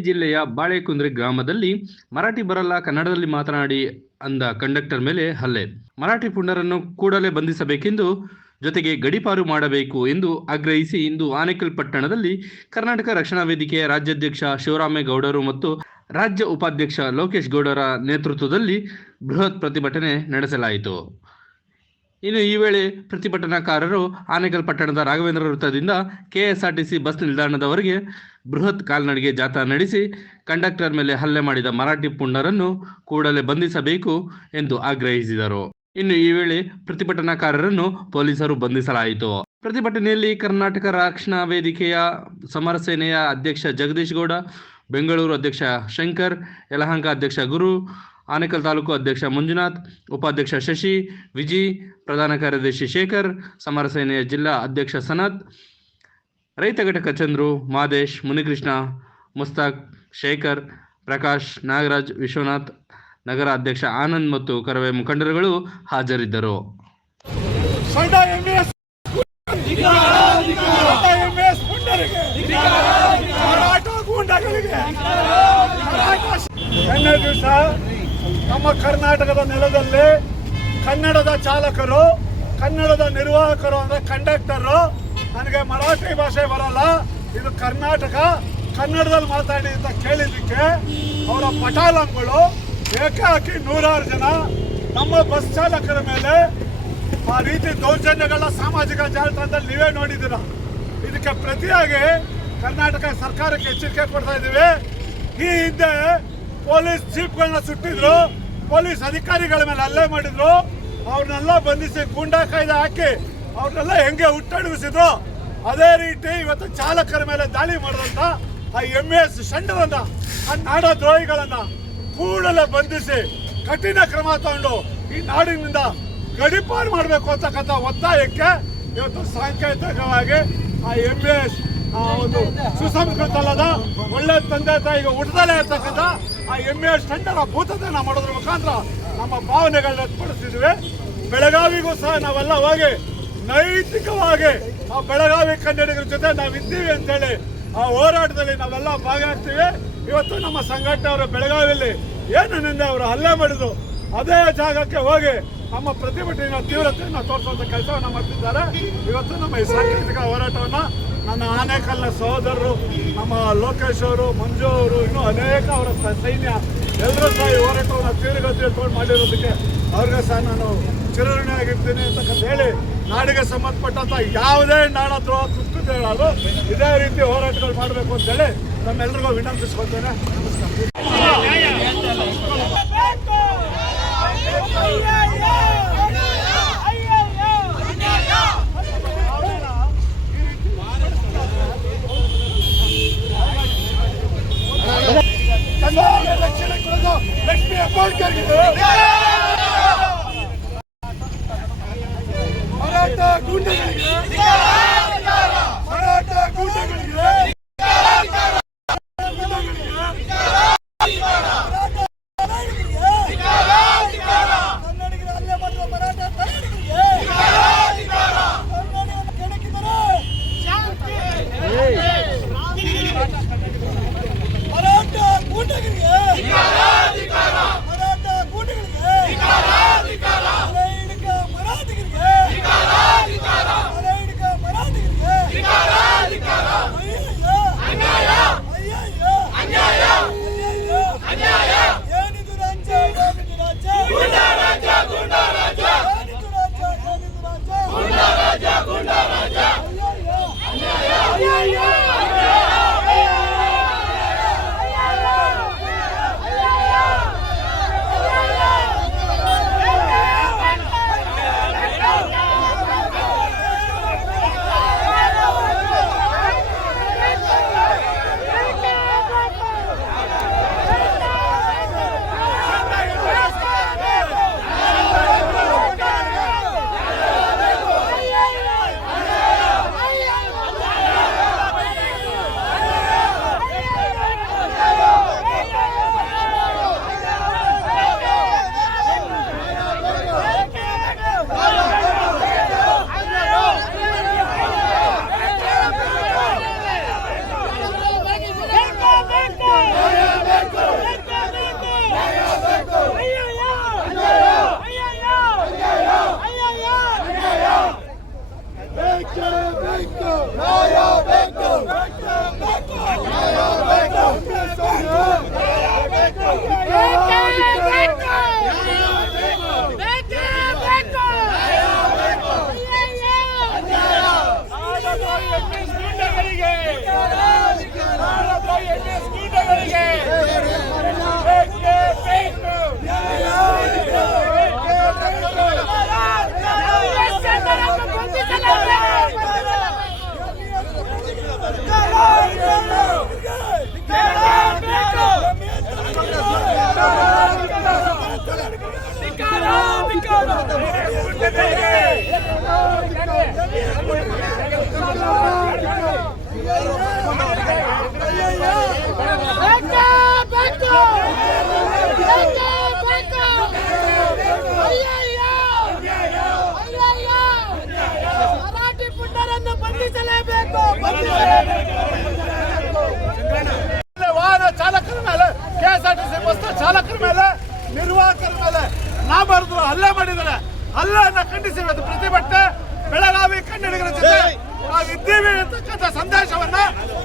ಜಿಲ್ಲೆಯ ಬಾಳೆಕುಂದ್ರೆ ಗ್ರಾಮದಲ್ಲಿ ಮರಾಠಿ ಬರಲ್ಲ, ಕನ್ನಡದಲ್ಲಿ ಮಾತನಾಡಿ ಅಂದ ಕಂಡಕ್ಟರ್ ಮೇಲೆ ಹಲ್ಲೆ. ಮರಾಠಿ ಪುಂಡರನ್ನು ಕೂಡಲೇ ಬಂಧಿಸಬೇಕೆಂದು ಜೊತೆಗೆ ಗಡಿಪಾರು ಮಾಡಬೇಕು ಎಂದು ಆಗ್ರಹಿಸಿ ಇಂದು ಆನೇಕಲ್ ಪಟ್ಟಣದಲ್ಲಿ ಕರ್ನಾಟಕ ರಕ್ಷಣಾ ವೇದಿಕೆಯ ರಾಜ್ಯಾಧ್ಯಕ್ಷ ಶಿವರಾಮೇಗೌಡರು ಮತ್ತು ರಾಜ್ಯ ಉಪಾಧ್ಯಕ್ಷ ಲೋಕೇಶ್ ಗೌಡರ ನೇತೃತ್ವದಲ್ಲಿ ಬೃಹತ್ ಪ್ರತಿಭಟನೆ ನಡೆಸಲಾಯಿತು. ಇನ್ನು ಈ ವೇಳೆ ಪ್ರತಿಭಟನಾಕಾರರು ಆನೇಕಲ್ ಪಟ್ಟಣದ ರಾಘವೇಂದ್ರ ವೃತ್ತದಿಂದ ಕೆಎಸ್ಆರ್ಟಿಸಿ ಬಸ್ ನಿಲ್ದಾಣದವರೆಗೆ ಬೃಹತ್ ಕಾಲ್ನಡಿಗೆ ಜಾಥಾ ನಡೆಸಿ ಕಂಡಕ್ಟರ್ ಮೇಲೆ ಹಲ್ಲೆ ಮಾಡಿದ ಮರಾಠಿ ಪುಂಡರನ್ನು ಕೂಡಲೇ ಬಂಧಿಸಬೇಕು ಎಂದು ಆಗ್ರಹಿಸಿದರು. ಇನ್ನು ಈ ವೇಳೆ ಪ್ರತಿಭಟನಾಕಾರರನ್ನು ಪೊಲೀಸರು ಬಂಧಿಸಲಾಯಿತು. ಪ್ರತಿಭಟನೆಯಲ್ಲಿ ಕರ್ನಾಟಕ ರಕ್ಷಣಾ ವೇದಿಕೆಯ ಸಮರ ಸೇನೆಯ ಅಧ್ಯಕ್ಷ ಜಗದೀಶ್ ಗೌಡ, ಬೆಂಗಳೂರು ಅಧ್ಯಕ್ಷ ಶಂಕರ್, ಯಲಹಂಕ ಅಧ್ಯಕ್ಷ ಗುರು ಆನೇಕಲ್ ತಾಲೂಕು ಅಧ್ಯಕ್ಷ ಮಂಜುನಾಥ್ ಉಪಾಧ್ಯಕ್ಷ ಶಶಿ ವಿಜಿ ಪ್ರಧಾನ ಕಾರ್ಯದರ್ಶಿ ಶೇಖರ್ ಸಮರ ಸೇನೆಯ ಜಿಲ್ಲಾ ಅಧ್ಯಕ್ಷ ಸನತ್ ರೈತ ಘಟಕ ಚಂದ್ರು ಮಾದೇಶ್ ಮುನಿಕೃಷ್ಣ ಮುಸ್ತಾಕ್ ಶೇಖರ್ ಪ್ರಕಾಶ್ ನಾಗರಾಜ್ ವಿಶ್ವನಾಥ್ ನಗರ ಅಧ್ಯಕ್ಷ ಆನಂದ್ ಮತ್ತು ಕರವೇ ಮುಖಂಡರುಗಳು ಹಾಜರಿದ್ದರು. ದಿವಸ ನಮ್ಮ ಕರ್ನಾಟಕದ ನೆಲದಲ್ಲಿ ಕನ್ನಡದ ಚಾಲಕರು, ಕನ್ನಡದ ನಿರ್ವಾಹಕರು ಅಂದ್ರೆ ಕಂಡಕ್ಟರು. ನನಗೆ ಮರಾಠಿ ಭಾಷೆ ಬರಲ್ಲ. ಇದು ಕರ್ನಾಟಕ. ಕನ್ನಡದಲ್ಲಿ ಮಾತಾಡಿ ಅಂತ ಕೇಳಿದ್ದಕ್ಕೆ ಅವರ ಪಟಾಲಂಗಳು ಏಕಾಕಿ ನೂರಾರು ಜನ ನಮ್ಮ ಬಸ್ ಚಾಲಕರ ಮೇಲೆ ಆ ರೀತಿ ದೌರ್ಜನ್ಯಗಳ ಸಾಮಾಜಿಕ ಜಾಲತಾಣದಲ್ಲಿ ನೀವೇ ನೋಡಿದ್ದೀರ? ಇದಕ್ಕೆ ಪ್ರತಿಯಾಗಿ ಕರ್ನಾಟಕ ಸರ್ಕಾರಕ್ಕೆ ಎಚ್ಚರಿಕೆ ಕೊಡ್ತಾ ಇದ್ದೀವಿ. ಈ ಹಿಂದೆ ಪೊಲೀಸ್ ಜೀಪ್ಗಳನ್ನ ಸುಟ್ಟಿದ್ರು, ಪೊಲೀಸ್ ಅಧಿಕಾರಿಗಳ ಮೇಲೆ ಹಲ್ಲೆ ಮಾಡಿದ್ರು. ಅವ್ರನ್ನೆಲ್ಲ ಬಂಧಿಸಿ ಗೂಂಡಾ ಕಾಯ್ದೆ ಹಾಕಿ ಅವ್ರನ್ನೆಲ್ಲ ಹೆಂಗೆ ಹುಟ್ಟಡಗಿಸಿದ್ರು ಅದೇ ರೀತಿ ಇವತ್ತು ಚಾಲಕರ ಮೇಲೆ ದಾಳಿ ಮಾಡಿದಂತ ಆ ಎಂ ಎಸ್ ಶಂಡರನ್ನ ಆ ನಾಡ ದ್ರೋಹಿಗಳನ್ನ ಕೂಡಲೇ ಬಂಧಿಸಿ ಕಠಿಣ ಕ್ರಮ ತಗೊಂಡು ಈ ನಾಡಿನಿಂದ ಗಡಿಪಾರು ಮಾಡಬೇಕು ಅಂತಕ್ಕಂಥ ಒತ್ತಾಯಕ್ಕೆ ಇವತ್ತು ಸಾಂಕೇತಿಕವಾಗಿ ಆ ಎಂ ಎಸ್ ಆ ಒಂದು ಸುಸಂಸ್ಕೃತಲ್ಲದ ಒಳ್ಳೆ ತಂದೆ ತಾಯಿಗೆ ಹುಟ್ಟದಲ್ಲೇ ಇರ್ತಕ್ಕಂಥ ಆ ಎಂ ಎಸ್ ಟಂಡರ ಭೂತತೆಯನ್ನ ಮಾಡೋದ್ರ ಮುಖಾಂತರ ನಮ್ಮ ಭಾವನೆಗಳನ್ನ ವ್ಯಕ್ತಪಡಿಸಿದ್ವಿ ಬೆಳಗಾವಿಗೂ ಸಹ ನಾವೆಲ್ಲ ಹೋಗಿ ನೈತಿಕವಾಗಿ ಆ ಬೆಳಗಾವಿ ಕನ್ನಡಿಗರ ಜೊತೆ ನಾವಿದ್ದೀವಿ ಅಂತೇಳಿ ಆ ಹೋರಾಟದಲ್ಲಿ ನಾವೆಲ್ಲ ಭಾಗಿಯಾಗ್ತೀವಿ. ಇವತ್ತು ನಮ್ಮ ಸಂಘಟನೆಯವರು ಬೆಳಗಾವಿಯಲ್ಲಿ ಏನು ನಿನ್ನೆ ಅವರು ಹಲ್ಲೆ ಮಾಡಿದ್ರು, ಅದೇ ಜಾಗಕ್ಕೆ ಹೋಗಿ ನಮ್ಮ ಪ್ರತಿಭಟನೆಯ ತೀವ್ರತೆಯನ್ನು ತೋರಿಸುವಂಥ ಕೆಲಸವನ್ನು ಮಾಡ್ತಿದ್ದಾರೆ. ಇವತ್ತು ನಮ್ಮ ಈ ಸಾಂಕೇತಿಕ ಹೋರಾಟವನ್ನ ನನ್ನ ಆನೇಕಲ್ನ ಸಹೋದರರು, ನಮ್ಮ ಲೋಕೇಶ್ ಅವರು, ಮಂಜು ಅವರು, ಇನ್ನೂ ಅನೇಕ ಅವರ ಸೈನ್ಯ ಎಲ್ಲರೂ ಸಹ ಈ ಹೋರಾಟವನ್ನು ತೀರ್ಗತಿ ತಗೊಂಡು ಮಾಡಿರೋದಕ್ಕೆ ಅವ್ರಿಗೆ ಸಹ ನಾನು ಚಿರಋಣಿಯಾಗಿರ್ತೀನಿ ಅಂತಕ್ಕಂತ ಹೇಳಿ ನಾಡಿಗೆ ಸಂಬಂಧಪಟ್ಟಂತ ಯಾವುದೇ ನಾಡ, ದ್ರೋಹ ಕೃತ್ಯಗಳು ಇದೇ ರೀತಿ ಹೋರಾಟಗಳು ಮಾಡಬೇಕು ಅಂತ ಹೇಳಿ ನಮ್ಮೆಲ್ಲರಿಗೂ ವಿನಂತಿಸ್ಕೊಳ್ತೇನೆ. ನಮಸ್ಕಾರ ಕನ್ನಡ ರಕ್ಷಣೆ ಕುರಿತು ಲಕ್ಷ್ಮೀ ಹೆಬ್ಬಾಳ್ಕರ್ಗೆ dragging me. ವಾಹನ ಚಾಲಕರ ಮೇಲೆ, ಕೆಎಸ್ಆರ್ಟಿಸಿ ಬಸ್ ಚಾಲಕರ ಮೇಲೆ, ನಿರ್ವಾಹಕರ ಮೇಲೆ ನಾ ಬರೆದ್ರು ಹಲ್ಲೆ ಮಾಡಿದ್ದಾರೆ. ಹಲ್ಲೆಯನ್ನ ಖಂಡಿಸಿ ಪ್ರತಿಭಟನೆ. ಬೆಳಗಾವಿ ಕನ್ನಡಿಗರ ಜೊತೆ ನಾವಿದ್ದೀವಿ ಅಂತಕ್ಕಂಥ ಸಂದೇಶವನ್ನ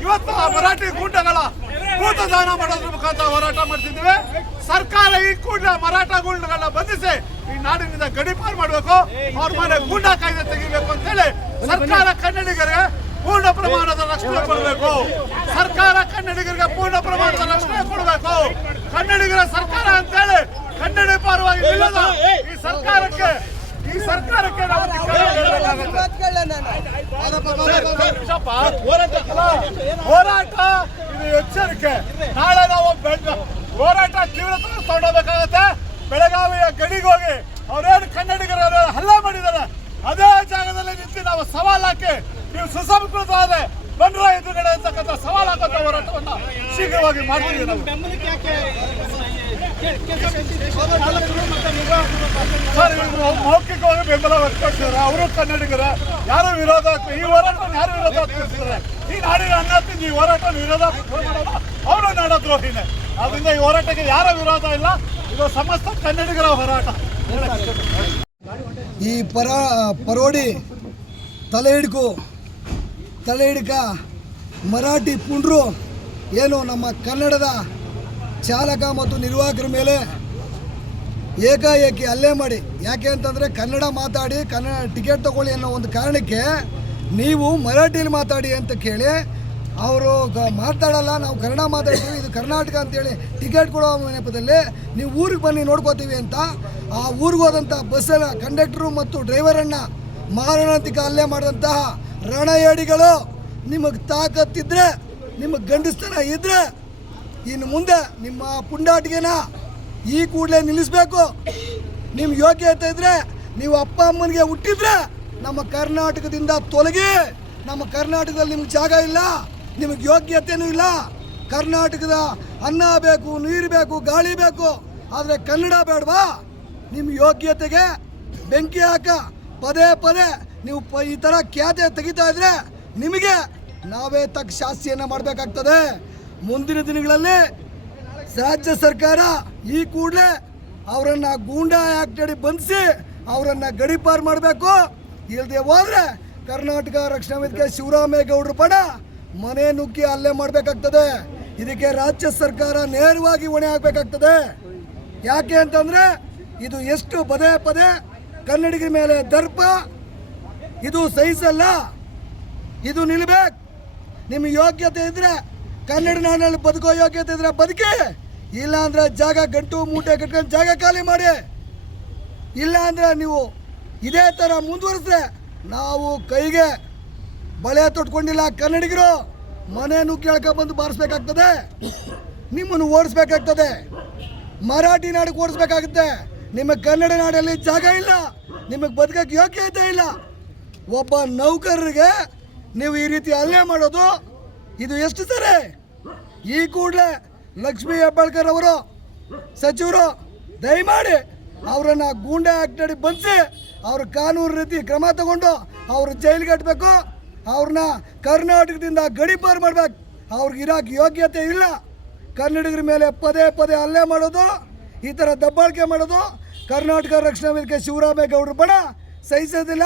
ಇವತ್ತು ಆ ಮರಾಠಿ ಗೂಂಡಗಳ ಭೂತದಾನ ಮಾಡೋದ್ರ ಮುಖಾಂತರ ಹೋರಾಟ ಮಾಡ್ತಿದ್ದೇವೆ. ಸರ್ಕಾರ ಈ ಕೂಡಲೇ ಮರಾಠ ಗೂಂಡಗಳನ್ನ ಬಂಧಿಸಿ ಈ ನಾಡಿನಿಂದ ಗಡಿಪಾರು ಮಾಡಬೇಕು. ಅವ್ರ ಮೇಲೆ ಗೂಂಡ ಕಾಯ್ದೆ ತೆಗಿಬೇಕು ಅಂತ ಹೇಳಿ ಸರ್ಕಾರ ಕನ್ನಡಿಗರಿಗೆ ಪೂರ್ಣ ಪ್ರಮಾಣದ ರಕ್ಷಣೆ ಕೊಡಬೇಕು. ಸರ್ಕಾರ ಕನ್ನಡಿಗರಿಗೆ ಪೂರ್ಣ ಪ್ರಮಾಣದ ರಕ್ಷಣೆ ಕೊಡಬೇಕು. ಕನ್ನಡಿಗರ ಸರ್ಕಾರ ಅಂತೇಳಿ ಕನ್ನಡಿ ಪರವಾಗಿ ಈ ಸರ್ಕಾರಕ್ಕೆ ಈ ಸರ್ಕಾರಕ್ಕೆ ನಾವು ಹೋರಾಟ ಇದು ಎಚ್ಚರಿಕೆ. ನಾಳೆ ನಾವು ಹೋರಾಟ ತೀವ್ರತೆ ತಗೊಂಡೋಗ್ಬೇಕಾಗತ್ತೆ ಬೆಳಗಾವಿಯ ಗಡಿಗೆ ಹೋಗಿ ಅವ್ರೇನು ಕನ್ನಡಿಗರು ಹಲ್ಲೆ ಮಾಡಿದ್ದಾರೆ ಅದೇ ಜಾಗದಲ್ಲಿ ನಿಂತು ನಾವು ಸವಾಲ್ ಹಾಕಿ ನೀವು ಸುಸಂಸ್ಕೃತವಾದ ಬಂದ್ರ ಎದುರುಗಡೆ ಅಂತಕ್ಕಂಥ ಸವಾಲ್ ಹಾಕುವಂತ ಹೋರಾಟವನ್ನ ಶೀಘ್ರವಾಗಿ ಮಾಡ್ತೀವಿ ನಾವು. ಸರ್, ಇವ್ರು ಮೌಖಿಕವಾಗಿ ಬೆಂಬಲ ವ್ಯಕ್ತಪಡಿಸಿದ್ರೆ ಅವರು ಕನ್ನಡಿಗರ ಯಾರು ವಿರೋಧ ಈ ಹೋರಾಟ ಯಾರು ವಿರೋಧ ಈ ನಾಡಿನ ಅನ್ನ ಈ ಹೋರಾಟ ವಿರೋಧ ಅವರು ನಾಡದ್ರೋಹಿನೇ. ಅದರಿಂದ ಈ ಹೋರಾಟಕ್ಕೆ ಯಾರ ವಿರೋಧ ಇಲ್ಲ? ಇದು ಸಮಸ್ತ ಕನ್ನಡಿಗರ ಹೋರಾಟ. ಈ ಪರ ಪರೋಡಿ ತಲೆ ಹಿಡ್ಕು. ತಲೆ ಹಿಡ್ಕ. ಮರಾಠಿ ಪುಂಡ್ರು, ಏನು ನಮ್ಮ ಕನ್ನಡದ ಚಾಲಕ ಮತ್ತು ನಿರ್ವಾಹಕರ ಮೇಲೆ ಏಕಾಏಕಿ ಅಲ್ಲೇ ಮಾಡಿ. ಯಾಕೆ ಅಂತಂದರೆ ಕನ್ನಡ ಮಾತಾಡಿ, ಕನ್ನಡ ಟಿಕೆಟ್ ತಗೊಳ್ಳಿ ಅನ್ನೋ ಒಂದು ಕಾರಣಕ್ಕೆ ನೀವು ಮರಾಠಿಯಲ್ಲಿ ಮಾತಾಡಿ ಅಂತ ಕೇಳಿ, ಅವರು ಮಾತಾಡಲ್ಲ, ನಾವು ಕನ್ನಡ ಮಾತಾಡ್ತೀವಿ, ಇದು ಕರ್ನಾಟಕ ಅಂತೇಳಿ ಟಿಕೆಟ್ ಕೊಡೋ ನೆಪದಲ್ಲಿ ನೀವು ಊರಿಗೆ ಬನ್ನಿ ನೋಡ್ಕೋತೀವಿ ಅಂತ, ಆ ಊರಿಗೆ ಹೋದಂಥ ಬಸ್ಸಲ್ಲಿ ಕಂಡಕ್ಟ್ರು ಮತ್ತು ಡ್ರೈವರನ್ನು ಮಾರಣಾಂತಿಕ ಅಲ್ಲೇ ಮಾಡಿದಂತಹ ರಣಯಡಿಗಳು ನಿಮಗೆ ತಾಕತ್ತಿದ್ರೆ ನಿಮಗೆ ಗಂಡಸ್ತನ ಇದ್ರೆ, ಇನ್ನು ಮುಂದೆ ನಿಮ್ಮ ಪುಂಡಾಟಿಗೆನ ಈ ಕೂಡಲೇ ನಿಲ್ಲಿಸಬೇಕು. ನಿಮ್ಮ ಯೋಗ್ಯತೆ ಇದ್ರೆ, ನೀವು ಅಪ್ಪ ಅಮ್ಮನಿಗೆ ಹುಟ್ಟಿದ್ರೆ ನಮ್ಮ ಕರ್ನಾಟಕದಿಂದ ತೊಲಗಿ, ನಮ್ಮ ಕರ್ನಾಟಕದಲ್ಲಿ ನಿಮ್ಗೆ ಜಾಗ ಇಲ್ಲ, ನಿಮಗೆ ಯೋಗ್ಯತೆನೂ ಇಲ್ಲ. ಕರ್ನಾಟಕದ ಅನ್ನ ಬೇಕು, ನೀರು ಬೇಕು, ಗಾಳಿ ಬೇಕು, ಆದರೆ ಕನ್ನಡ ಬೇಡವಾ? ನಿಮ್ಮ ಯೋಗ್ಯತೆಗೆ ಬೆಂಕಿ ಹಾಕ, ಪದೇ ಪದೇ ನೀವು ಈ ಥರ ಖ್ಯಾತೆ ತೆಗಿತಾ ಇದ್ರೆ ನಿಮಗೆ ನಾವೇ ತಕ್ಕ ಶಾಸ್ತಿಯನ್ನು ಮಾಡಬೇಕಾಗ್ತದೆ. ಮುಂದಿನ ದಿನಗಳಲ್ಲಿ ರಾಜ್ಯ ಸರ್ಕಾರ ಈ ಕೂಡಲೇ ಅವರನ್ನು ಗೂಂಡಾ ಆಕ್ಟ್ ಅಡಿ ಬಂಧಿಸಿ ಅವರನ್ನು ಗಡಿಪಾರು ಮಾಡಬೇಕು. ಇಲ್ಲದೆ ಹೋದ್ರೆ ಕರ್ನಾಟಕ ರಕ್ಷಣಾ ವೇದಿಕೆ ಶಿವರಾಮೇಗೌಡರ ಪಡ ಮನೆ ನುಗ್ಗಿ ಅಲ್ಲೇ ಮಾಡಬೇಕಾಗ್ತದೆ. ಇದಕ್ಕೆ ರಾಜ್ಯ ಸರ್ಕಾರ ನೇರವಾಗಿ ಹೊಣೆ ಆಗಬೇಕಾಗ್ತದೆ. ಯಾಕೆ ಅಂತಂದ್ರೆ ಇದು ಎಷ್ಟು ಪದೇ ಪದೇ ಕನ್ನಡಿಗರ ಮೇಲೆ ದರ್ಪ ಇದು ಸಹಿಸಲ್ಲ. ಇದು ನಿಲ್ಬೇಕು. ನಿಮ್ಮ ಯೋಗ್ಯತೆ ಇದ್ರೆ ಕನ್ನಡ ನಾಡಿನಲ್ಲಿ ಬದುಕೋ ಯೋಗ್ಯತೆ ಇದ್ರೆ ಬದುಕಿ. ಇಲ್ಲ ಅಂದ್ರೆ ಜಾಗ ಗಂಟು ಮೂಟೆ ಕಟ್ಕೊಂಡು ಜಾಗ ಖಾಲಿ ಮಾಡಿ. ಇಲ್ಲ ಅಂದ್ರೆ ನೀವು ಇದೇ ಥರ ಮುಂದುವರಿಸಿದ್ರೆ ನಾವು ಕೈಗೆ ಬಳೆ ತೊಟ್ಕೊಂಡಿಲ್ಲ ಕನ್ನಡಿಗರು. ಮನೆಯನ್ನು ಕೇಳ್ಕೊ ಬಂದು ಬಾರಿಸ್ಬೇಕಾಗ್ತದೆ. ನಿಮ್ಮನ್ನು ಓಡಿಸ್ಬೇಕಾಗ್ತದೆ. ಮರಾಠಿ ನಾಡಿಗೆ ಓಡಿಸ್ಬೇಕಾಗುತ್ತೆ. ನಿಮಗೆ ಕನ್ನಡ ನಾಡಲ್ಲಿ ಜಾಗ ಇಲ್ಲ. ನಿಮಗೆ ಬದುಕಕ್ಕೆ ಯೋಗ್ಯತೆ ಇಲ್ಲ. ಒಬ್ಬ ನೌಕರರಿಗೆ ನೀವು ಈ ರೀತಿ ಹಲ್ಲೆ ಮಾಡೋದು ಇದು ಎಷ್ಟು ಸರಿ? ಈ ಕೂಡಲೇ ಲಕ್ಷ್ಮೀ ಹೆಬ್ಬಾಳ್ಕರ್ ಅವರು, ಸಚಿವರು, ದಯಮಾಡಿ ಅವರನ್ನು ಗೂಂಡೆ ಆಕ್ಟ್ ಅಡಿ ಬಂಧಿಸಿ ಅವ್ರ ಕಾನೂನು ರೀತಿ ಕ್ರಮ ತಗೊಂಡು ಅವ್ರ ಜೈಲಿಗೆ ಕಟ್ಟಬೇಕು ಅವ್ರನ್ನ ಕರ್ನಾಟಕದಿಂದ ಗಡಿಪಾರು ಮಾಡ್ಬೇಕು. ಅವ್ರಿಗೆ ಇರೋಕೆ ಯೋಗ್ಯತೆ ಇಲ್ಲ. ಕನ್ನಡಿಗರ ಮೇಲೆ ಪದೇ ಪದೇ ಹಲ್ಲೆ ಮಾಡೋದು, ಈ ಥರ ದಬ್ಬಾಳಿಕೆ ಮಾಡೋದು. ಕರ್ನಾಟಕ ರಕ್ಷಣಾ ವೇದಿಕೆ ಶಿವರಾಮೇಗೌಡರು ಬಡ ಸಹಿಸೋದಿಲ್ಲ.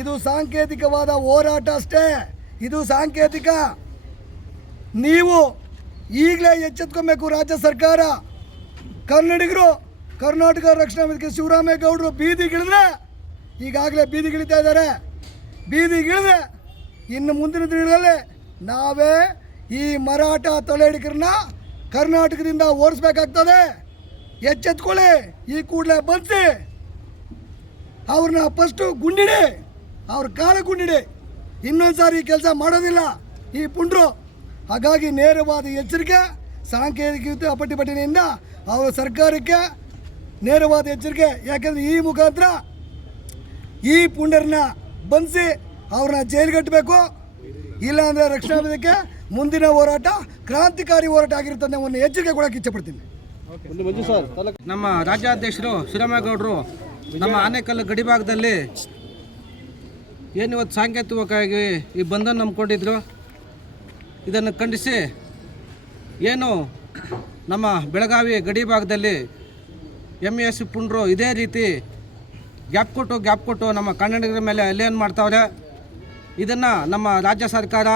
ಇದು ಸಾಂಕೇತಿಕವಾದ ಹೋರಾಟ ಅಷ್ಟೇ. ಇದು ಸಾಂಕೇತಿಕ. ನೀವು ಈಗಲೇ ಎಚ್ಚೆತ್ಕೊಬೇಕು ರಾಜ್ಯ ಸರ್ಕಾರ. ಕನ್ನಡಿಗರು, ಕರ್ನಾಟಕ ರಕ್ಷಣಾ ವೇದಿಕೆ ಶಿವರಾಮೇಗೌಡರು ಬೀದಿಗಿಳಿದ್ರೆ ಈಗಾಗಲೇ ಬೀದಿಗಿಳಿತಾ ಇದ್ದಾರೆ. ಬೀದಿಗಿಳಿದ್ರೆ ಇನ್ನು ಮುಂದಿನ ದಿನಗಳಲ್ಲಿ ನಾವೇ ಈ ಮರಾಠ ತೊಲೆಡಿಗರನ್ನ ಕರ್ನಾಟಕದಿಂದ ಓಡಿಸ್ಬೇಕಾಗ್ತದೆ. ಎಚ್ಚೆತ್ಕೊಳ್ಳಿ, ಈ ಕೂಡಲೇ ಬಂತು ಅವ್ರನ್ನ ಫಸ್ಟು ಗುಂಡಿಡಿ. ಅವ್ರ ಕಾಲ ಕುಂಡಿಡಿ ಇನ್ನೊಂದು ಸಾರಿ ಈ ಕೆಲಸ ಮಾಡೋದಿಲ್ಲ. ಈ ಪುಂಡ್ರು. ಹಾಗಾಗಿ ನೇರವಾದ ಎಚ್ಚರಿಕೆ, ಸಾಂಕೇತಿಕ ಪಟ್ಟಿಪಟ್ಟಿನಿಂದ ಅವರ ಸರ್ಕಾರಕ್ಕೆ ನೇರವಾದ ಎಚ್ಚರಿಕೆ. ಯಾಕೆಂದರೆ ಈ ಮುಖಾಂತರ ಈ ಪುಂಡರನ್ನ ಬಂಧಿಸಿ ಅವ್ರನ್ನ ಜೈಲಿಗಟ್ಟಬೇಕು ಇಲ್ಲಾಂದರೆ ರಕ್ಷಣಾ ಮುಂದಿನ ಹೋರಾಟ, ಕ್ರಾಂತಿಕಾರಿ ಹೋರಾಟ ಆಗಿರುತ್ತೆ ಒಂದು ಎಚ್ಚರಿಕೆ ಕೊಡೋಕೆ ಇಚ್ಛಪಡ್ತೀನಿ. ನಮ್ಮ ರಾಜ್ಯಾಧ್ಯಕ್ಷರು ಶಿರಮೇಗೌಡರು ನಮ್ಮ ಆನೇಕಲ್ಲು ಗಡಿಭಾಗದಲ್ಲಿ ಏನು ಇವತ್ತು ಸಾಂಕೇತಿಕವಾಗಿ ಈ ಬಂಧನ ನಂಬ್ಕೊಂಡಿದ್ರು? ಇದನ್ನು ಖಂಡಿಸಿ. ಏನು ನಮ್ಮ ಬೆಳಗಾವಿ ಗಡಿ ಭಾಗದಲ್ಲಿ ಎಂ ಎಸ್ ಪುಂಡ್ರು ಇದೇ ರೀತಿ ಗ್ಯಾಪ್ ಕೊಟ್ಟು ಗ್ಯಾಪ್ ಕೊಟ್ಟು ನಮ್ಮ ಕನ್ನಡಿಗರ ಮೇಲೆ ಅಲ್ಲೇನು ಮಾಡ್ತಾವ್ರೆ. ಇದನ್ನು ನಮ್ಮ ರಾಜ್ಯ ಸರ್ಕಾರ,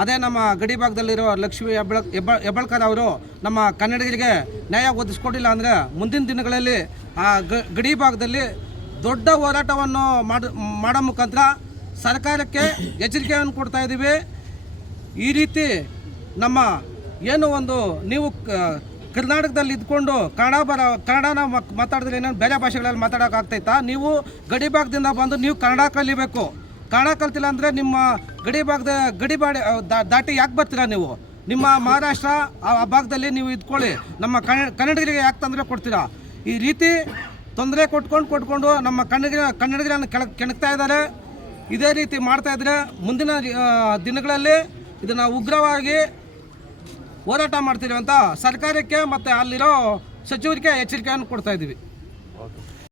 ಅದೇ ನಮ್ಮ ಗಡಿ ಭಾಗದಲ್ಲಿರೋ ಲಕ್ಷ್ಮೀ ಹೆಬ್ಬಳ, ಹೆಬ್ಬ, ಹೆಬ್ಬಳ್ಕರ್ ಅವರು ನಮ್ಮ ಕನ್ನಡಿಗರಿಗೆ ನ್ಯಾಯ ಒದಗಿಸ್ಕೊಟ್ಟಿಲ್ಲ ಅಂದರೆ ಮುಂದಿನ ದಿನಗಳಲ್ಲಿ ಆ ಗಡಿ ಭಾಗದಲ್ಲಿ ದೊಡ್ಡ ಹೋರಾಟವನ್ನು ಮಾಡೋ ಮುಖಾಂತರ ಸರ್ಕಾರಕ್ಕೆ ಎಚ್ಚರಿಕೆಯನ್ನು ಕೊಡ್ತಾ ಇದ್ದೀವಿ. ಈ ರೀತಿ ನಮ್ಮ ಏನು ಒಂದು ನೀವು ಕರ್ನಾಟಕದಲ್ಲಿ ಇದ್ಕೊಂಡು ಕನ್ನಡ ಬರ, ಕನ್ನಡನ ಮಾತಾಡಿದ್ರೆ ಏನೇನು ಬೇರೆ ಭಾಷೆಗಳಲ್ಲಿ ಮಾತಾಡೋಕ್ಕಾಗ್ತೈತಾ ನೀವು ಗಡಿ ಭಾಗದಿಂದ ಬಂದು ನೀವು ಕನ್ನಡ ಕಲಿಬೇಕು. ಕನ್ನಡ ಕಲ್ತಿಲ್ಲ ಅಂದರೆ ನಿಮ್ಮ ಗಡಿ ಭಾಗದ, ಗಡಿ ಬಾಡಿ ದಾಟಿ ಯಾಕೆ ಬರ್ತೀರಾ ನೀವು? ನಿಮ್ಮ ಮಹಾರಾಷ್ಟ್ರ ಆ ಭಾಗದಲ್ಲಿ ನೀವು ಇದ್ಕೊಳ್ಳಿ. ನಮ್ಮ ಕನ್ನಡ, ಕನ್ನಡಿಗರಿಗೆ ಯಾಕೆ ತೊಂದರೆ ಕೊಡ್ತೀರಾ? ಈ ರೀತಿ ತೊಂದರೆ ಕೊಟ್ಕೊಂಡು ಕೊಟ್ಕೊಂಡು ನಮ್ಮ ಕನ್ನಡಿಗರ, ಕನ್ನಡಿಗರನ್ನು ಕೆಳ, ಕೆಣಕ್ತಾ ಇದ್ದಾರೆ. ಇದೇ ರೀತಿ ಮಾಡ್ತಾ ಇದ್ರೆ ಮುಂದಿನ ದಿನಗಳಲ್ಲಿ ಇದನ್ನು ಉಗ್ರವಾಗಿ ಹೋರಾಟ ಮಾಡ್ತೀವಿ ಅಂತ ಸರ್ಕಾರಕ್ಕೆ ಮತ್ತು ಅಲ್ಲಿರೋ ಸಚಿವರಿಗೆ ಎಚ್ಚರಿಕೆಯನ್ನು ಕೊಡ್ತಾ ಇದ್ದೀವಿ.